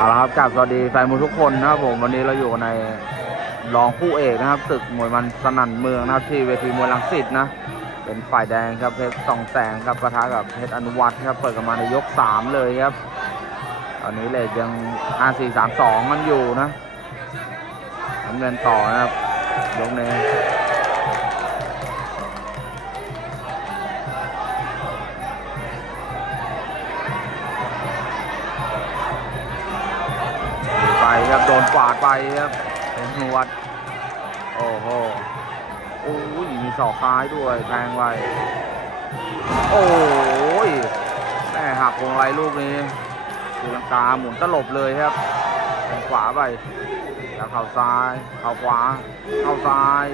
เอาละครับกราบสวัสดีแฟนมวยทุกคนนะครับผมวันนี้เราอยู่ในรองคู่เอกนะครับศึกมวยมันสนั่นเมืองนะครับที่เวทีมวยลังสิตนะเป็นฝ่ายแดงครับเพชรสองแสงครับปะทะกับเพชรอนุวัฒน์ครับเปิดกันมาในยกสามเลยครับตอนนี้เลยยัง5 4 3 2มันอยู่นะน้ำเงินต่อนะครับยกนี้ ครับโดนกวาดไปครับเป็นหนวดโอ้โหโอ้ยมีศอกซ้ายด้วยแทงไว้โอ้ยแม่หักวงไรลูกนี้ตีลังกาหมุนตลบเลยครับเป็นขวาไปแล้วเข่าซ้ายเข่าขวาเข่าซ้าย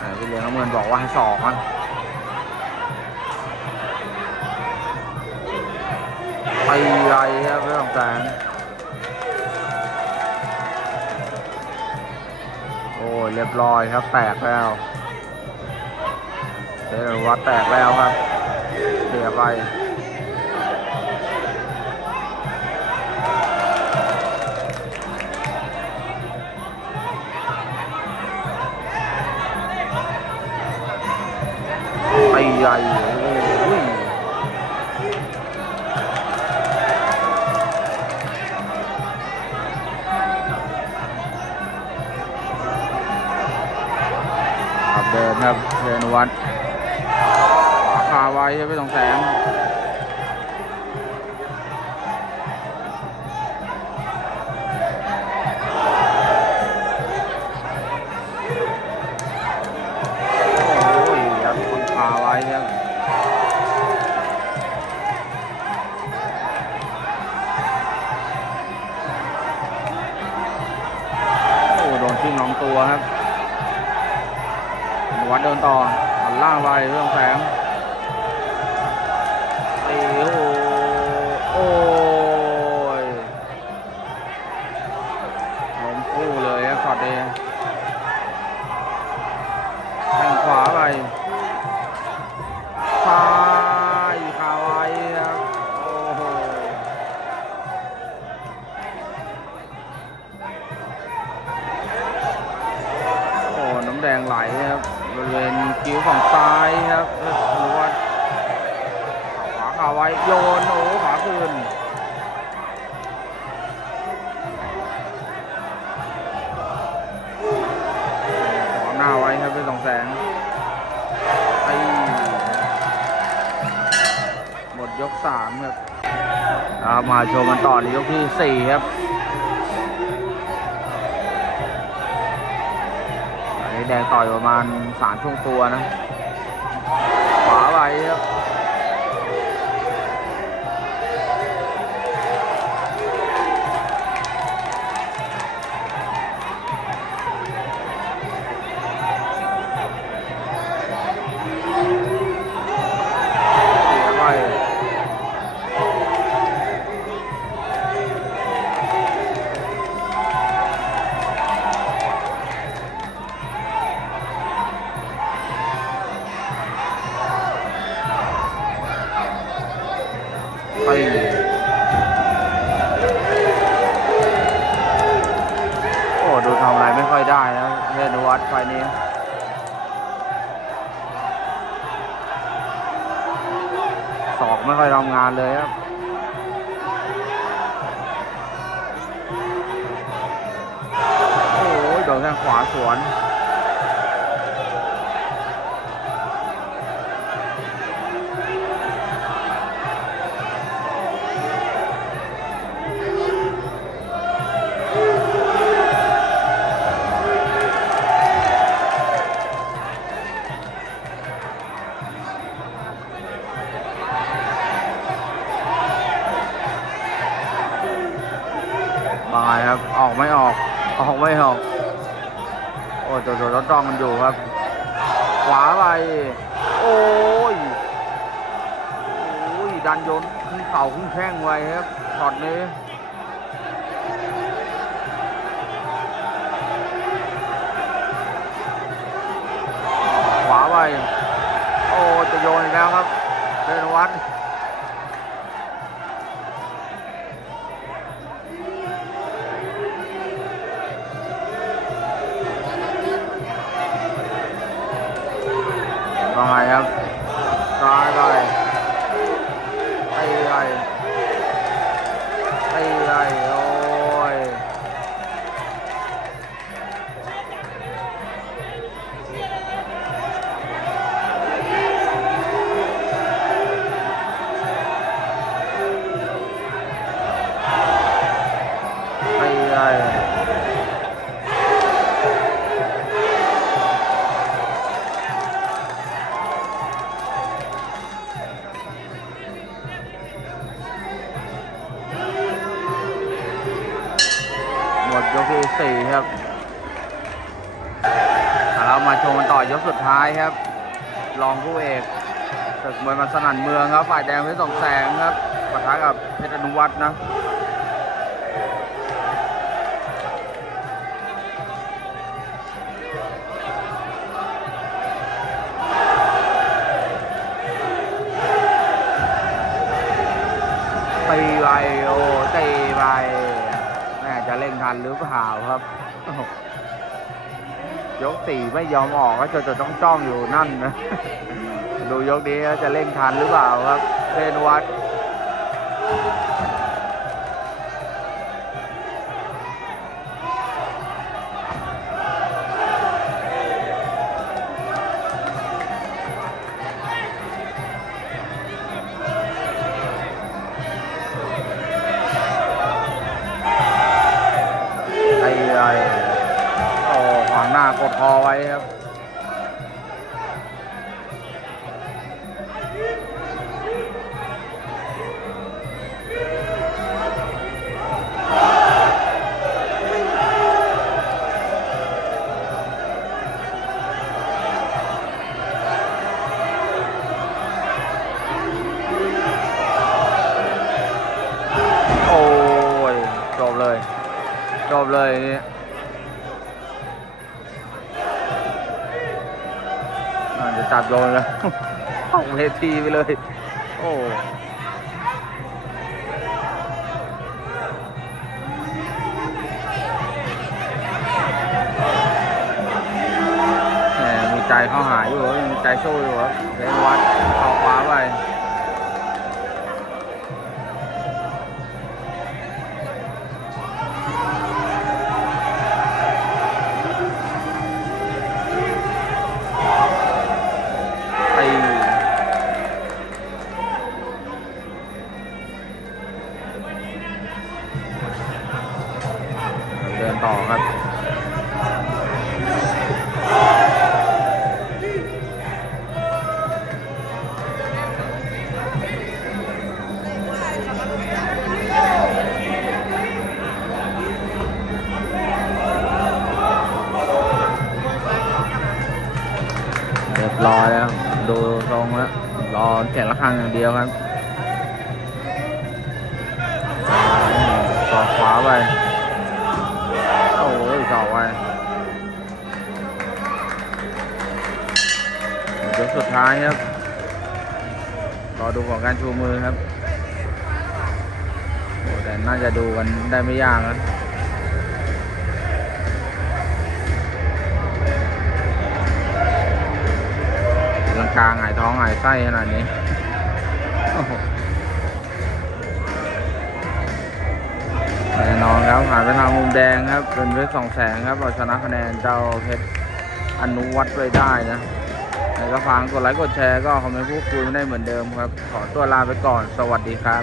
อ่าพี่เลี้ยงน้ำเงินบอกว่าให้สอกมัน ครับเรื่องแสงโอ้เรียบร้อยครับแตกแล้วเดนวัดแตกแล้วครับเสียไปไปใหญ่ วัดขวาคาไว้ไม่ต้องแสงโอ้ยครับคนตัวครับ วัดเดินต่อหันล่างไปเรื่องแสงตีโอ้โอ้ยล้มคู่เลยครับช็อตเดงแทงขวาไปซ้ายคาไว้ครับโอ้โหโอ้น้ำแดงไหลครับ บริเวณคิ้วฝั่งซ้ายครับหรือว่าขวาขาไว้โยนโอ้ขวาคืนขวาหน้าไว้ครับเป็นสองแสงไอหมดยกสามครับมาโชว์มันต่อในยกที่สี่ครับ แดงต่อยประมาณสามช่วงตัวนะ ขวาไปครับ ไปโอ้ดูทำอะไรไม่ค่อยได้นะเรนวัดไฟนี้ศอกไม่ค่อยทำงานเลยครับโอ้ยโดนแข้งขวาสวน โอ้ตัวตัวรถต้องมันอยู่ครับ ขวาไป โอ้ย โอ้ย ดันโยนขึ้นเข่าขึ้นแข้งไว้ครับช็อตนี้ขวาไป โอ้จะโยนอีกแล้วครับเพชรวัด ดยกที่สี่ครับเอาเรามาชมกันต่อยกสุดท้ายครับ รองผู้เอกศึกมวยมันสนั่นเมืองครับ ฝ่ายแดงเพชรสองแสงครับปะทะกับเพชรอนุวัฒน์นะ ยกสี่ไม่ยอมออกก็จะจะต้องจ้องอยู่นั่นนะ ดูยกนี้จะเล่นทันหรือเปล่าครับเพนวัด เลยนี่อ่าจะจับโยนเลยออกเวทีไปเลย โอ้แหมมีใจเข้าหาอยู่มีใจสู้อยู่ครับเรนวัดเข้าขวาไป รียบร้อยแล้ว ดูทรงแล้ว รอเสียงระฆังอย่างเดียวครับต่อขวาไป โอ้ยต่อไปยกสุดท้ายครับ รอดูของการชูมือครับ แต่น่าจะดูกันได้ไม่ยากนะ ลังกาหงายท้องหงายไส้ขนาดนี้แน่นอนครับหายไปทางมุมแดงครับ เป็นเพชรสองแสงครับเอาชนะคะแนนเจ้าเพชรอนุวัตรไว้ได้นะในกระฟังกดไลค์กดแชร์ก็คอมเมนต์พูดคุยไม่ได้เหมือนเดิมครับ ขอตัวลาไปก่อนสวัสดีครับ